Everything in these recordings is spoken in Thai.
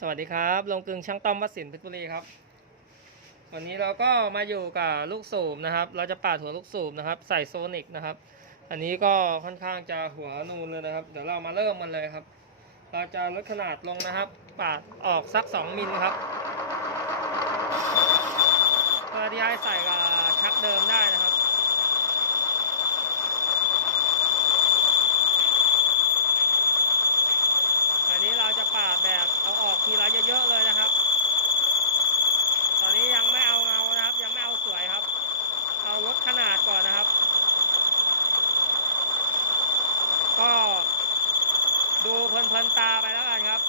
สวัสดีครับ ลงกึงช่างต้อมวัดสินเพชรบุรีครับ วันนี้เราก็มาอยู่กับลูกสูบนะครับ เราจะปาดหัวลูกสูบนะครับ ใส่โซนิกนะครับ อันนี้ก็ค่อนข้างจะหัวนูนเลยนะครับ เดี๋ยวเรามาเริ่มมันเลยครับ เราจะลดขนาดลงนะครับ ปาดออกสัก 2มิลครับเพื่อที่ให้ใส่กับชักเดิมได้นะครับ อันนี้เราจะปาดแบบเอาออกทีละเยอะๆเลยนะครับ ตอนนี้ยังไม่เอาเงานะครับ ยังไม่เอาสวยครับ เอาลดขนาดก่อนนะครับ ก็ดู เพลินๆตาไปแล้วกันครับ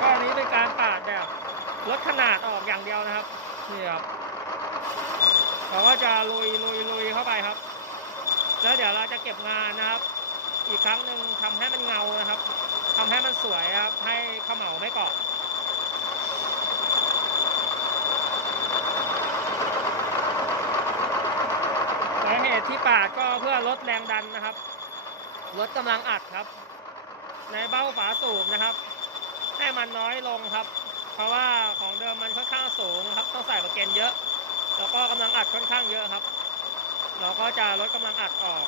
ก็อันนี้เป็นการปาดแบบล ดขนาดออกอย่างเดียวนะครับนี่ครับเราก็จะลุยลุยลุยเข้าไปครับ แล้วเดี๋ยวเราจะเก็บงานนะครับ อีกครั้งหนึ่งทำให้มันเงานะครับทำให้มันสวยครับ ให้เขมเหลาไม่เกาะสาเหตุที่ปาดก็เพื่อลดแรงดันนะครับลดกำลังอัดครับ ในเบ้าฝาสูบนะครับ ให้มันน้อยลงครับ เพราะว่าของเดิมมันค่อนข้างสูงครับ ต้องใส่ประเกนเยอะ แล้วก็กำลังอัดค่อนข้างเยอะครับ เราก็จะลดกำลังอัดออก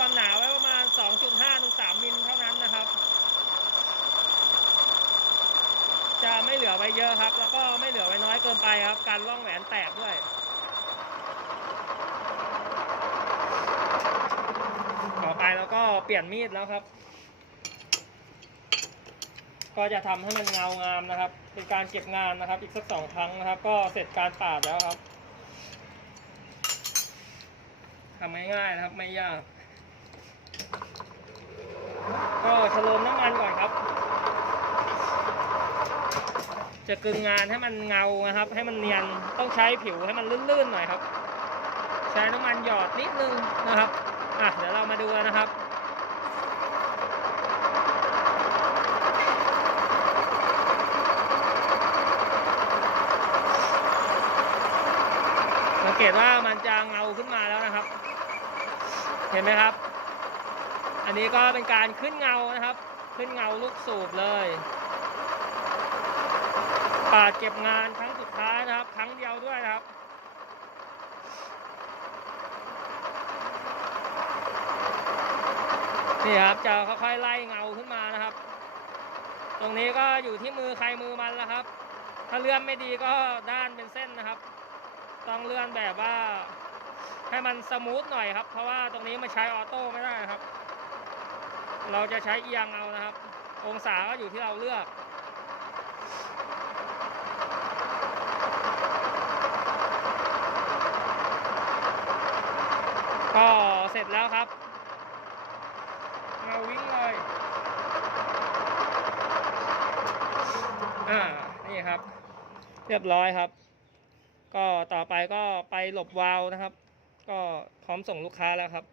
ความหนาไว้ประมาณ 2.5ถึง3มิลเท่านั้นนะครับ จะไม่เหลือไว้เยอะครับ แล้วก็ไม่เหลือไว้น้อยเกินไปครับ การล่องแหวนแตกด้วยต่อไปแล้วก็เปลี่ยนมีดแล้วครับ ก็จะทำให้มันเงางามนะครับ เป็นการเก็บงานนะครับ อีกสักสองครั้งนะครับ ก็เสร็จการปาดแล้วครับทำง่ายๆนะครับ ไม่ยาก ก็ชโลมน้ำมันก่อนครับ จะกึงงานให้มันเงานะครับ ให้มันเนียนต้องใช้ผิวให้มันลื่นๆหน่อยครับ ใช้น้ำมันหยอดนิดนึงนะครับอะเดี๋ยวเรามาดูนนะครับสังเกตว่ามันจะเงาขึ้นมาแล้วนะครับ เห็นไหมครับ อันนี้ก็เป็นการขึ้นเงานะครับ ขึ้นเงาลูกสูบเลยปาดเก็บงานครั้งสุดท้ายนะครับ ครั้งเดียวด้วยนะครับนี่ครับจะค่อยๆไล่เงาขึ้นมานะครับ ตรงนี้ก็อยู่ที่มือใครมือมันแล้วครับ ถ้าเลื่อนไม่ดีก็ด้านเป็นเส้นนะครับ ต้องเลื่อนแบบว่าให้มันสมูทหน่อยครับ เพราะว่าตรงนี้มันใช้ออโต้ไม่ได้นะครับ เราจะใช้เอียงเอานะครับ องศาก็อยู่ที่เราเลือกก็เสร็จแล้วครับเงาวิ่งเลยอ่านี่ครับ เรียบร้อยครับ ก็ต่อไปก็ไปหลบวาล์วนะครับ ก็พร้อมส่งลูกค้าแล้วครับ